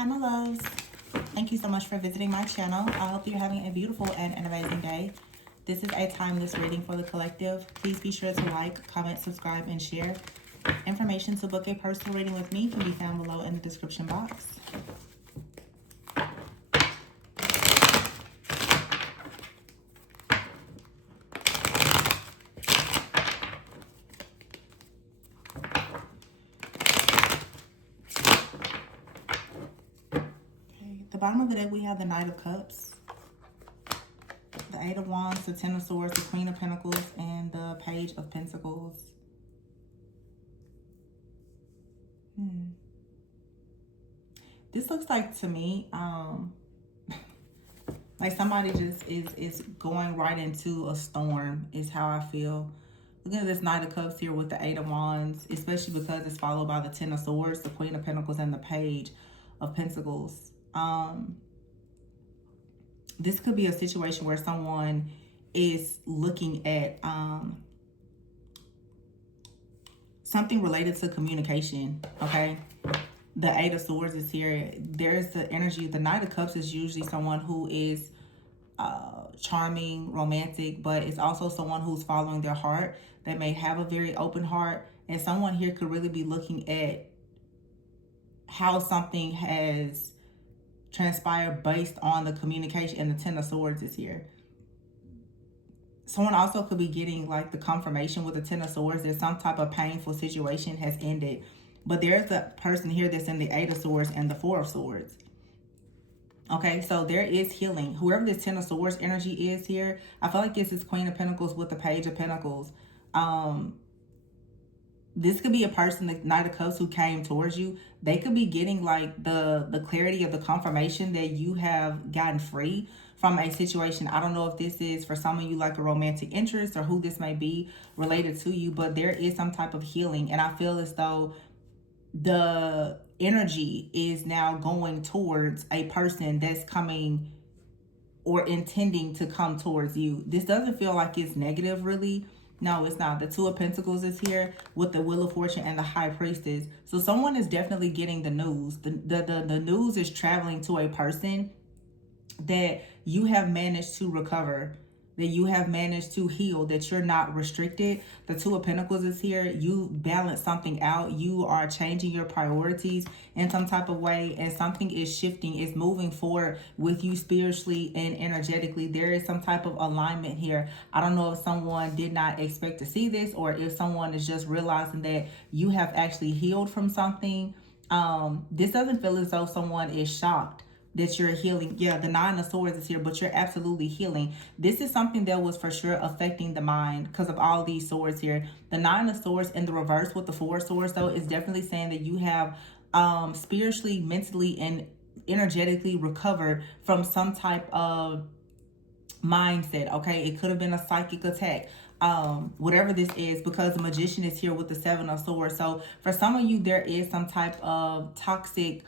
Hi, my loves. Thank you so much for visiting my channel. I hope you're having a beautiful and an amazing day. This is a timeless reading for the collective. Please be sure to like, comment, subscribe, and share. Information to book a personal reading with me can be found below in the description box. The bottom of the deck, we have the Knight of Cups, the Eight of Wands, the Ten of Swords, the Queen of Pentacles, and the Page of Pentacles. This looks like, to me, like somebody just is going right into a storm, is how I feel. Look at this Knight of Cups here with the Eight of Wands, especially because it's followed by the Ten of Swords, the Queen of Pentacles, and the Page of Pentacles. This could be a situation where someone is looking at something related to communication, okay? The Eight of Swords is here. There's the energy. The Knight of Cups is usually someone who is charming, romantic, but it's also someone who's following their heart. They may have a very open heart, and someone here could really be looking at how something has transpired based on the communication, and the Ten of Swords is here. Someone also could be getting like the confirmation with the Ten of Swords that some type of painful situation has ended. But there's a person here that's in the Eight of Swords and the Four of Swords. Okay, so there is healing. Whoever this Ten of Swords energy is here, I feel like this is Queen of Pentacles with the Page of Pentacles. This could be a person, the Knight of Cups, who came towards you. They could be getting like the clarity of the confirmation that you have gotten free from a situation. I don't know if this is for some of you like a romantic interest or who this may be related to you, but there is some type of healing. And I feel as though the energy is now going towards a person that's coming or intending to come towards you. This doesn't feel like it's negative, really. No, it's not. The Two of Pentacles is here with the Wheel of Fortune and the High Priestess. So someone is definitely getting the news. The news is traveling to a person that you have managed to recover, that you have managed to heal, that you're not restricted. The Two of Pentacles is here. You balance something out. You are changing your priorities in some type of way, and something is shifting, is moving forward with you spiritually and energetically. There is some type of alignment here. I don't know if someone did not expect to see this, or if someone is just realizing that you have actually healed from something. This doesn't feel as though someone is shocked that you're healing. Yeah, the Nine of Swords is here, but you're absolutely healing. This is something that was for sure affecting the mind because of all these swords here. The Nine of Swords in the reverse with the Four of Swords, though, is definitely saying that you have spiritually, mentally, and energetically recovered from some type of mindset. Okay, it could have been a psychic attack, whatever this is, because the Magician is here with the Seven of Swords. So for some of you, there is some type of toxic,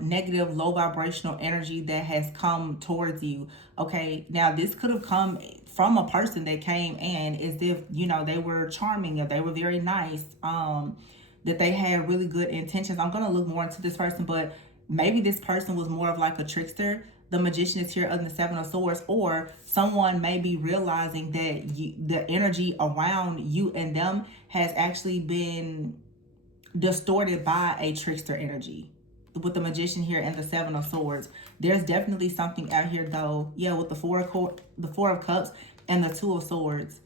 negative, low vibrational energy that has come towards you. Okay, now this could have come from a person that came in as if, you know, they were charming or they were very nice, that they had really good intentions. I'm going to look more into this person, but maybe this person was more of like a trickster. The Magician is here on the Seven of Swords, or someone may be realizing that the energy around you and them has actually been distorted by a trickster energy. With the Magician here and the Seven of Swords, there's definitely something out here, though. Yeah, with the Four of Cups and the Two of Swords.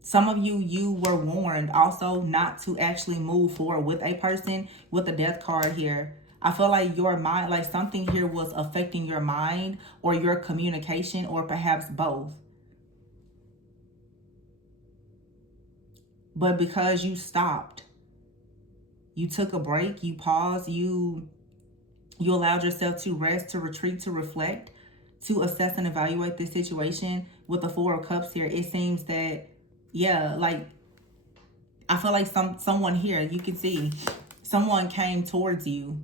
Some of you were warned also not to actually move forward with a person with the Death card here. I feel like your mind, like something here was affecting your mind or your communication, or perhaps both. But because you stopped, you took a break, you paused, you allowed yourself to rest, to retreat, to reflect, to assess and evaluate this situation. With the Four of Cups here, it seems that, yeah, like, I feel like someone here, you can see, someone came towards you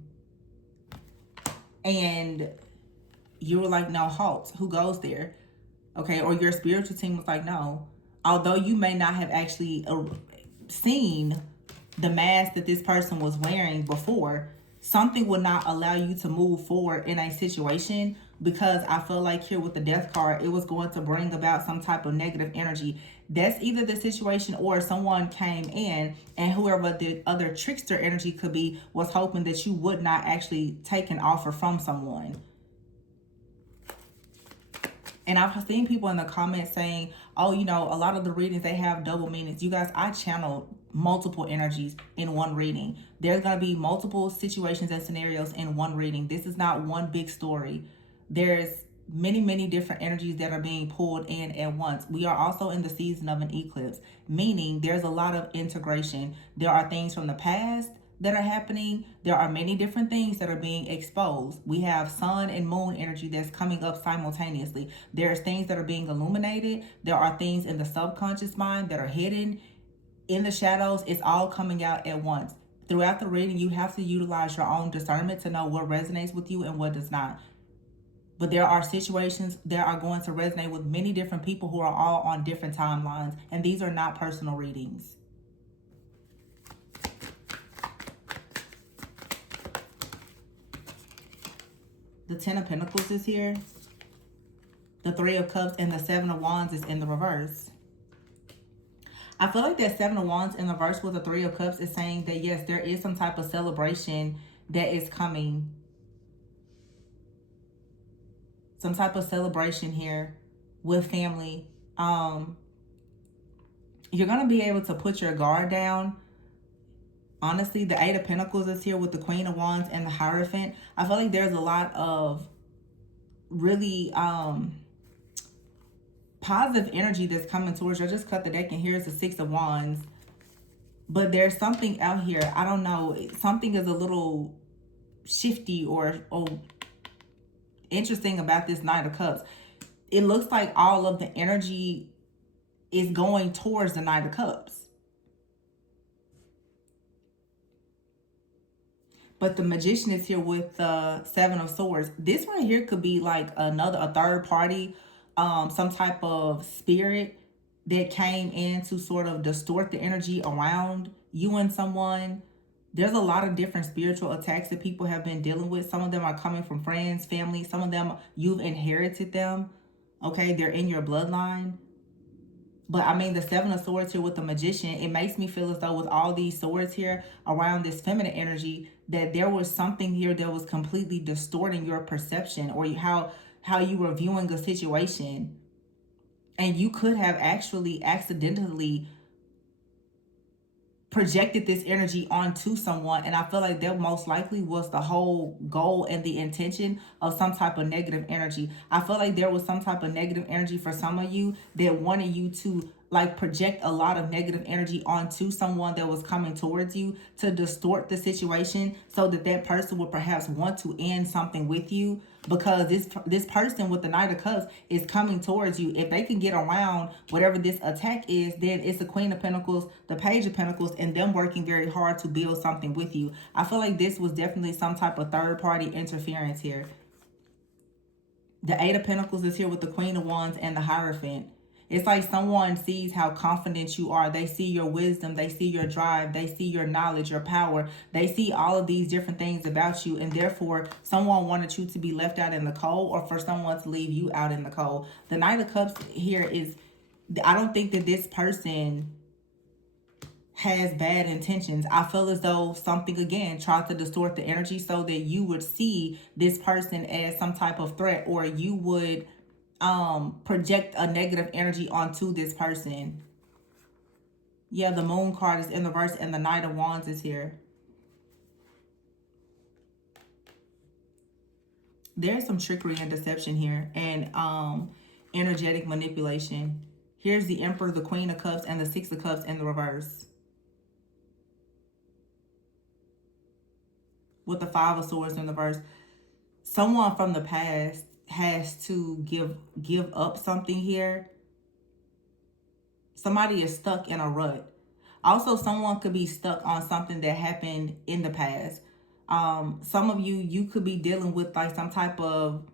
and you were like, no, halt, who goes there? Okay, or your spiritual team was like, no. Although you may not have actually seen the mask that this person was wearing before, something would not allow you to move forward in a situation, because I feel like here with the death card, it was going to bring about some type of negative energy. That's either the situation, or someone came in and whoever the other trickster energy could be was hoping that you would not actually take an offer from someone. And I've seen people in the comments saying, oh, you know, a lot of the readings, they have double meanings. You guys, I channeled multiple energies in one reading. There's going to be multiple situations and scenarios in one reading. This is not one big story. There's many, many different energies that are being pulled in at once. We are also in the season of an eclipse, meaning there's a lot of integration. There are things from the past that are happening. There are many different things that are being exposed. We have sun and moon energy that's coming up simultaneously. There's things that are being illuminated. There are things in the subconscious mind that are hidden in the shadows. It's all coming out at once. Throughout the reading, you have to utilize your own discernment to know what resonates with you and what does not. But there are situations that are going to resonate with many different people who are all on different timelines. And these are not personal readings. The Ten of Pentacles is here. The Three of Cups and the Seven of Wands is in the reverse. I feel like that Seven of Wands in the reverse with the Three of Cups is saying that, yes, there is some type of celebration that is coming. Some type of celebration here with family. You're going to be able to put your guard down. Honestly, the Eight of Pentacles is here with the Queen of Wands and the Hierophant. I feel like there's a lot of really positive energy that's coming towards you. I just cut the deck and here's the Six of Wands. But there's something out here. I don't know. Something is a little shifty or interesting about this Knight of Cups. It looks like all of the energy is going towards the Knight of Cups. But the Magician is here with the Seven of Swords. This right here could be like a third party, some type of spirit that came in to sort of distort the energy around you and someone. There's a lot of different spiritual attacks that people have been dealing with. Some of them are coming from friends, family. Some of them, you've inherited them. Okay, they're in your bloodline. But I mean, the Seven of Swords here with the Magician, it makes me feel as though with all these swords here around this feminine energy, that there was something here that was completely distorting your perception or how you were viewing a situation. And you could have actually accidentally projected this energy onto someone, and I feel like that most likely was the whole goal and the intention of some type of negative energy. I feel like there was some type of negative energy for some of you that wanted you to like project a lot of negative energy onto someone that was coming towards you to distort the situation so that that person would perhaps want to end something with you, because this person with the Knight of Cups is coming towards you. If they can get around whatever this attack is, then it's the Queen of Pentacles, the Page of Pentacles, and them working very hard to build something with you. I feel like this was definitely some type of third party interference here. The Eight of Pentacles is here with the Queen of Wands and the Hierophant. It's like someone sees how confident you are. They see your wisdom. They see your drive. They see your knowledge, your power. They see all of these different things about you. And therefore, someone wanted you to be left out in the cold, or for someone to leave you out in the cold. The Knight of Cups here is, I don't think that this person has bad intentions. I feel as though something, again, tried to distort the energy so that you would see this person as some type of threat, or you would project a negative energy onto this person. Yeah, the Moon card is in the reverse and the Knight of Wands is here. There's some trickery and deception here, and energetic manipulation. Here's the Emperor, the Queen of Cups, and the Six of Cups in the reverse, with the Five of Swords in the reverse. Someone from the past has to give up something here. Somebody is stuck in a rut. Also, someone could be stuck on something that happened in the past. Some of you could be dealing with like some type of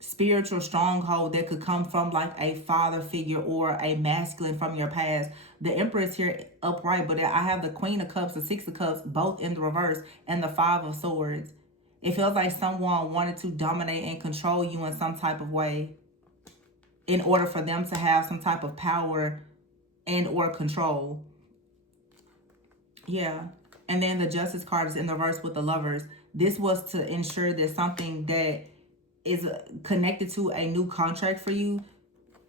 spiritual stronghold that could come from like a father figure or a masculine from your past. The Empress here upright, but I have the Queen of Cups, the Six of Cups, both in the reverse, and the Five of Swords. It feels like someone wanted to dominate and control you in some type of way in order for them to have some type of power and or control. Yeah. And then the Justice card is in the reverse with the Lovers. This was to ensure that something that is connected to a new contract for you.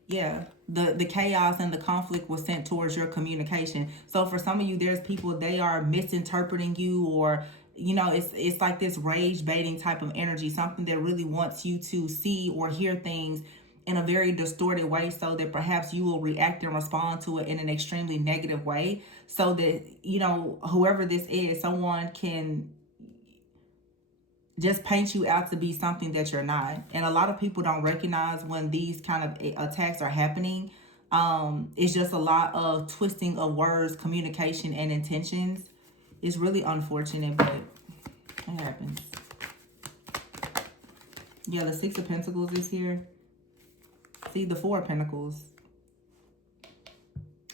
Yeah, the chaos and the conflict was sent towards your communication. So for some of you, there's people, they are misinterpreting you, or it's like this rage baiting type of energy, something that really wants you to see or hear things in a very distorted way, so that perhaps you will react and respond to it in an extremely negative way, so that whoever this is, someone can just paint you out to be something that you're not. And a lot of people don't recognize when these kind of attacks are happening. It's just a lot of twisting of words, communication, and intentions. It's really unfortunate, but it happens. Yeah, the Six of Pentacles is here. See, the Four of Pentacles.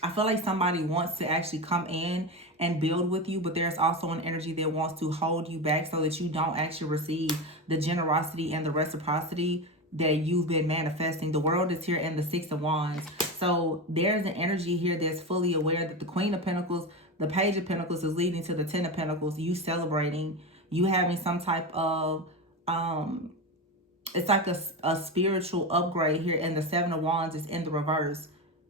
I feel like somebody wants to actually come in and build with you, but there's also an energy that wants to hold you back so that you don't actually receive the generosity and the reciprocity that you've been manifesting. The World is here and the Six of Wands. So there's an energy here that's fully aware that the Queen of Pentacles, the Page of Pentacles is leading to the Ten of Pentacles, you celebrating, you having some type of, it's like a spiritual upgrade here, and the Seven of Wands is in the reverse.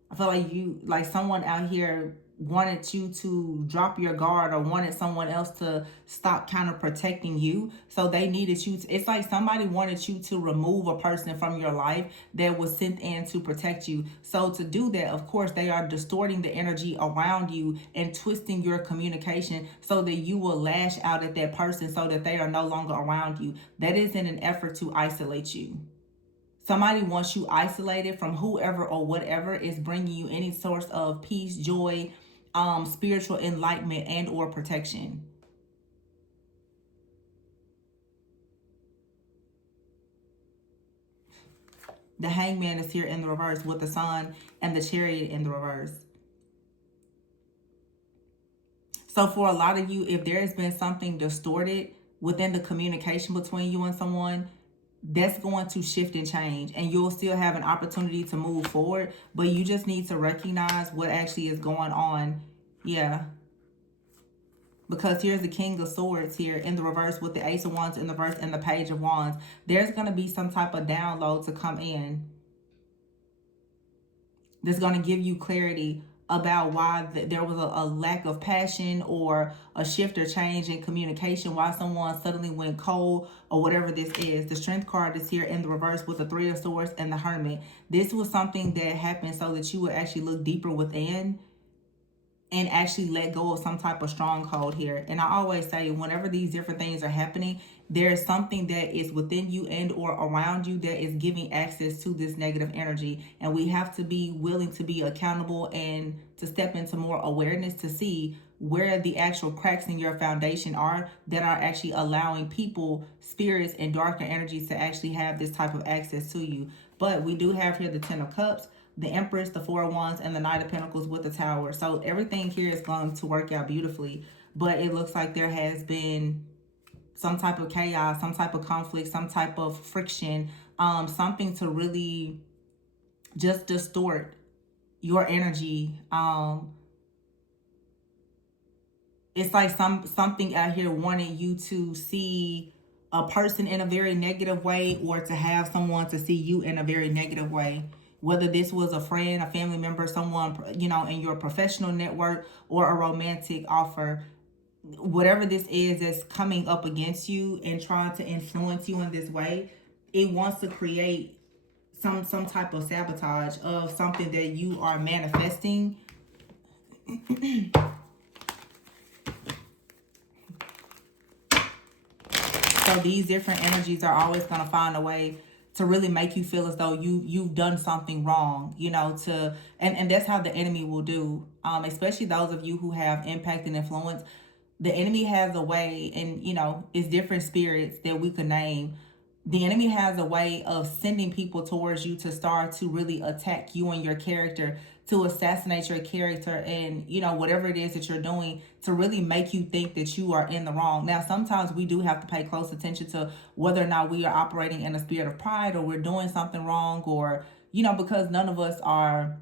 I feel like someone out here wanted you to drop your guard, or wanted someone else to stop kind of protecting you. So they needed you to, it's like somebody wanted you to remove a person from your life that was sent in to protect you. So to do that, of course, they are distorting the energy around you and twisting your communication so that you will lash out at that person so that they are no longer around you. That is in an effort to isolate you. Somebody wants you isolated from whoever or whatever is bringing you any source of peace, joy, spiritual enlightenment, and or protection. The Hangman is here in the reverse with the Sun and the Chariot in the reverse. So for a lot of you, if there has been something distorted within the communication between you and someone, that's going to shift and change, and you'll still have an opportunity to move forward, but you just need to recognize what actually is going on. Yeah, because here's the King of Swords here in the reverse with the Ace of Wands in the reverse and the Page of Wands. There's going to be some type of download to come in that's going to give you clarity about why there was a lack of passion or a shift or change in communication, why someone suddenly went cold or whatever this is. The Strength card is here in the reverse with the Three of Swords and the Hermit. This was something that happened so that you would actually look deeper within and actually let go of some type of stronghold here. And I always say, whenever these different things are happening, there is something that is within you and or around you that is giving access to this negative energy. And we have to be willing to be accountable and to step into more awareness to see where the actual cracks in your foundation are that are actually allowing people, spirits, and darker energies to actually have this type of access to you. But we do have here the Ten of Cups, the Empress, the Four of Wands, and the Knight of Pentacles with the Tower. So everything here is going to work out beautifully. But it looks like there has been some type of chaos, some type of conflict, some type of friction, something to really just distort your energy. It's like something out here wanting you to see a person in a very negative way, or to have someone to see you in a very negative way. Whether this was a friend, a family member, someone, in your professional network, or a romantic offer, whatever this is that's coming up against you and trying to influence you in this way, it wants to create some type of sabotage of something that you are manifesting. So these different energies are always going to find a way to really make you feel as though you've done something wrong, and that's how the enemy will do, especially those of you who have impact and influence. The enemy has a way, and it's different spirits that we could name, the enemy has a way of sending people towards you to start to really attack you and your character, to assassinate your character, and whatever it is that you're doing, to really make you think that you are in the wrong. Now sometimes we do have to pay close attention to whether or not we are operating in a spirit of pride, or we're doing something wrong, or because none of us are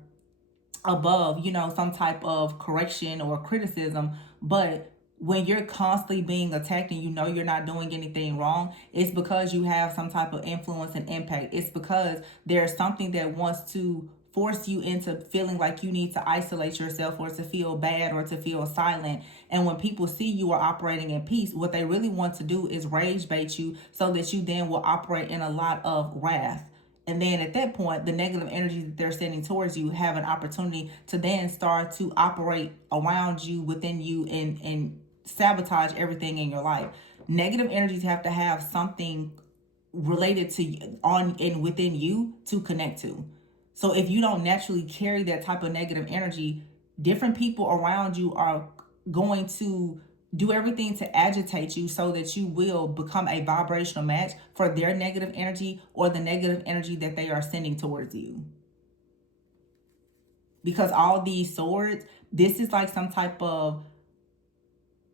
above, some type of correction or criticism. But when you're constantly being attacked and you're not doing anything wrong, it's because you have some type of influence and impact. It's because there's something that wants to force you into feeling like you need to isolate yourself, or to feel bad, or to feel silent. And when people see you are operating in peace, what they really want to do is rage bait you, so that you then will operate in a lot of wrath. And then at that point, the negative energy that they're sending towards you have an opportunity to then start to operate around you, within you, and sabotage everything in your life. Negative energies have to have something related to on and within you to connect to. So if you don't naturally carry that type of negative energy, different people around you are going to do everything to agitate you, so that you will become a vibrational match for their negative energy, or the negative energy that they are sending towards you. Because all these swords, this is like some type of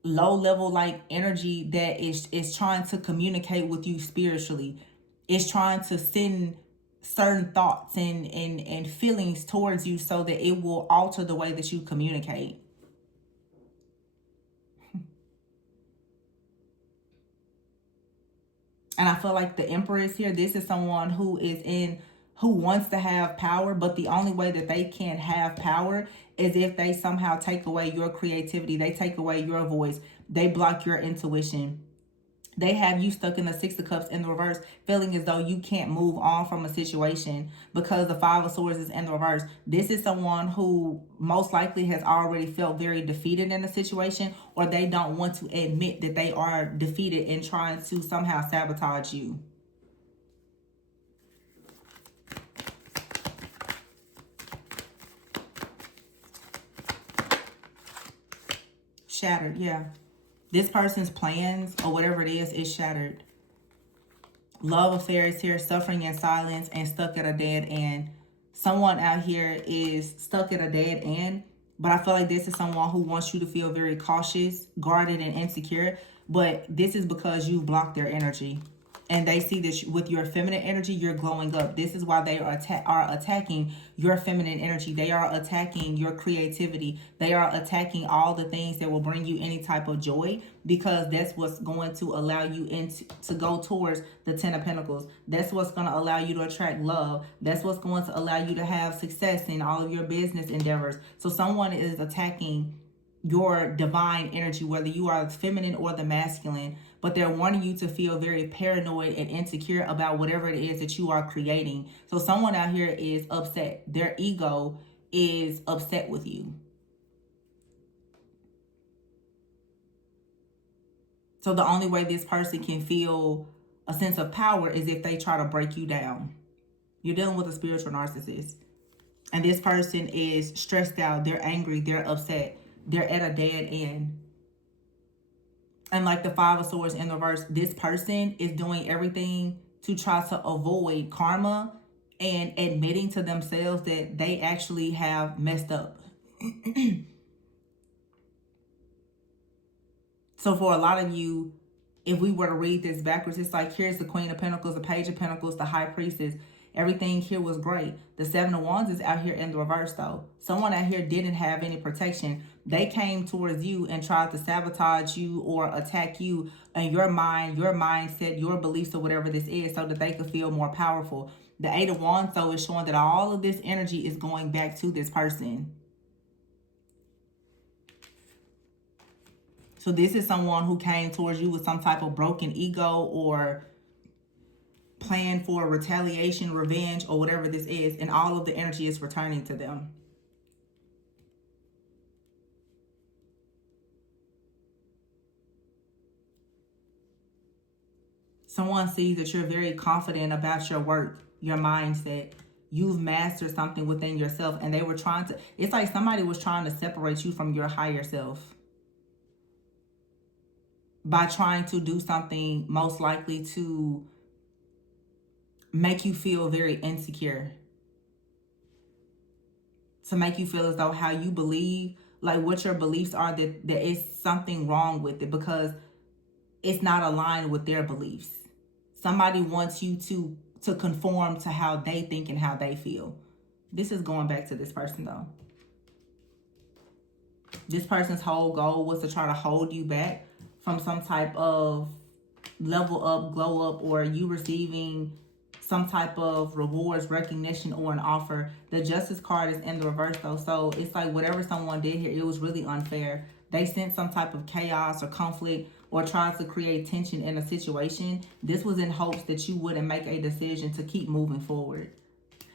low level like energy that is trying to communicate with you spiritually. It's trying to send certain thoughts and feelings towards you, so that it will alter the way that you communicate. And I feel like the Emperor is here. This is someone who wants to have power, but the only way that they can have power is if they somehow take away your creativity, they take away your voice, they block your intuition. They have you stuck in the Six of Cups in the reverse, feeling as though you can't move on from a situation because the Five of Swords is in the reverse. This is someone who most likely has already felt very defeated in a situation, or they don't want to admit that they are defeated and trying to somehow sabotage you. Shattered, yeah. This person's plans or whatever it is shattered. Love affairs here, suffering in silence, and stuck at a dead end. Someone out here is stuck at a dead end, but I feel like this is someone who wants you to feel very cautious, guarded, and insecure. But this is because you blocked their energy. And they see that with your feminine energy, you're glowing up. This is why they are attacking your feminine energy. They are attacking your creativity. They are attacking all the things that will bring you any type of joy, because that's what's going to allow you to go towards the Ten of Pentacles. That's what's going to allow you to attract love. That's what's going to allow you to have success in all of your business endeavors. So someone is attacking your divine energy, whether you are the feminine or the masculine, but they're wanting you to feel very paranoid and insecure about whatever it is that you are creating. So someone out here is upset. Their ego is upset with you. So the only way this person can feel a sense of power is if they try to break you down. You're dealing with a spiritual narcissist. And this person is stressed out. They're angry. They're upset. They're at a dead end. And like the Five of Swords in the reverse, this person is doing everything to try to avoid karma and admitting to themselves that they actually have messed up. So for a lot of you, if we were to read this backwards, it's like here's the Queen of Pentacles, the Page of Pentacles, the High Priestess. Everything here was great. The Seven of Wands is out here in the reverse though. Someone out here didn't have any protection. They came towards you and tried to sabotage you or attack you and your mind, your mindset, your beliefs or whatever this is, so that they could feel more powerful. The Eight of Wands though is showing that all of this energy is going back to this person. So this is someone who came towards you with some type of broken ego or plan for retaliation, revenge, or whatever this is, and all of the energy is returning to them. Someone sees that you're very confident about your work, your mindset. You've mastered something within yourself, and they were trying to, it's like somebody was trying to separate you from your higher self by trying to do something most likely to make you feel very insecure, to make you feel as though how you believe, like what your beliefs are, that there is something wrong with it because it's not aligned with their beliefs. Somebody wants you to conform to how they think and how they feel. This is going back to this person though. This person's whole goal was to try to hold you back from some type of level up, glow up, or you receiving some type of rewards, recognition, or an offer. The Justice card is in the reverse though. So it's like whatever someone did here, it was really unfair. They sent some type of chaos or conflict or tried to create tension in a situation. This was in hopes that you wouldn't make a decision to keep moving forward.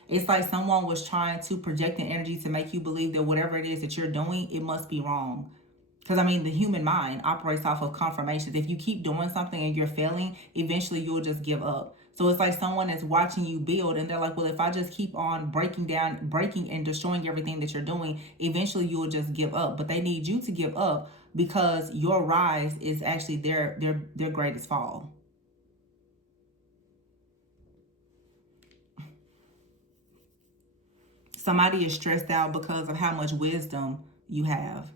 It's like someone was trying to project an energy to make you believe that whatever it is that you're doing, it must be wrong. Because, I mean, the human mind operates off of confirmations. If you keep doing something and you're failing, eventually you'll just give up. So it's like someone is watching you build and they're like, well, if I just keep on breaking and destroying everything that you're doing, eventually you will just give up. But they need you to give up because your rise is actually their greatest fall. Somebody is stressed out because of how much wisdom you have.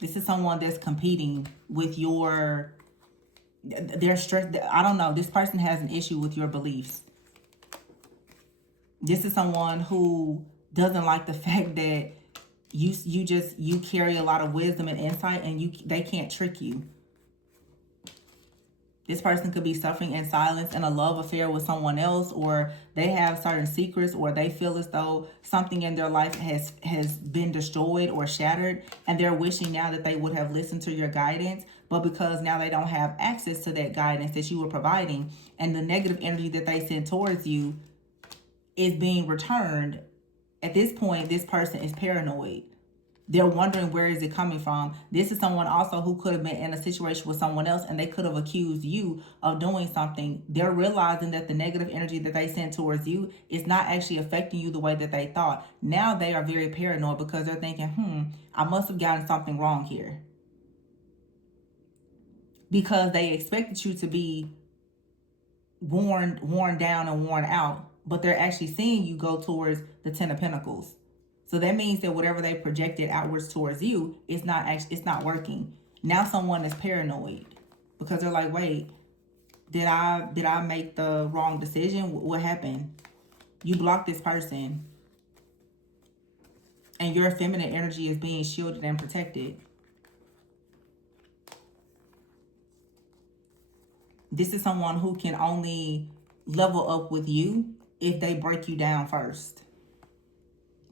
This is someone that's competing with your, they're stressed. I don't know. This person has an issue with your beliefs. This is someone who doesn't like the fact that you carry a lot of wisdom and insight and they can't trick you. This person could be suffering in silence in a love affair with someone else, or they have certain secrets, or they feel as though something in their life has been destroyed or shattered, and they're wishing now that they would have listened to your guidance, but because now they don't have access to that guidance that you were providing, and the negative energy that they sent towards you is being returned, at this point, this person is paranoid. They're wondering where is it coming from. This is someone also who could have been in a situation with someone else and they could have accused you of doing something. They're realizing that the negative energy that they sent towards you is not actually affecting you the way that they thought. Now they are very paranoid because they're thinking, I must have gotten something wrong here. Because they expected you to be worn down and worn out, but they're actually seeing you go towards the Ten of Pentacles. So that means that whatever they projected outwards towards you is it's not working. Now someone is paranoid because they're like, wait, did I make the wrong decision? What happened? You blocked this person and your feminine energy is being shielded and protected. This is someone who can only level up with you if they break you down first.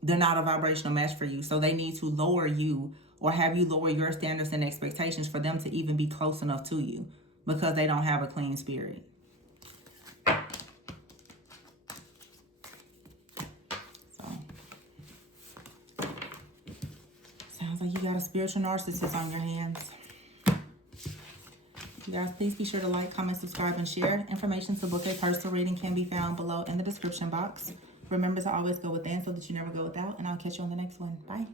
They're not a vibrational match for you. So they need to lower you or have you lower your standards and expectations for them to even be close enough to you because they don't have a clean spirit. So sounds like you got a spiritual narcissist on your hands. You guys, please be sure to like, comment, subscribe, and share. Information to book a personal reading can be found below in the description box. Remember to always go within so that you never go without, and I'll catch you on the next one. Bye.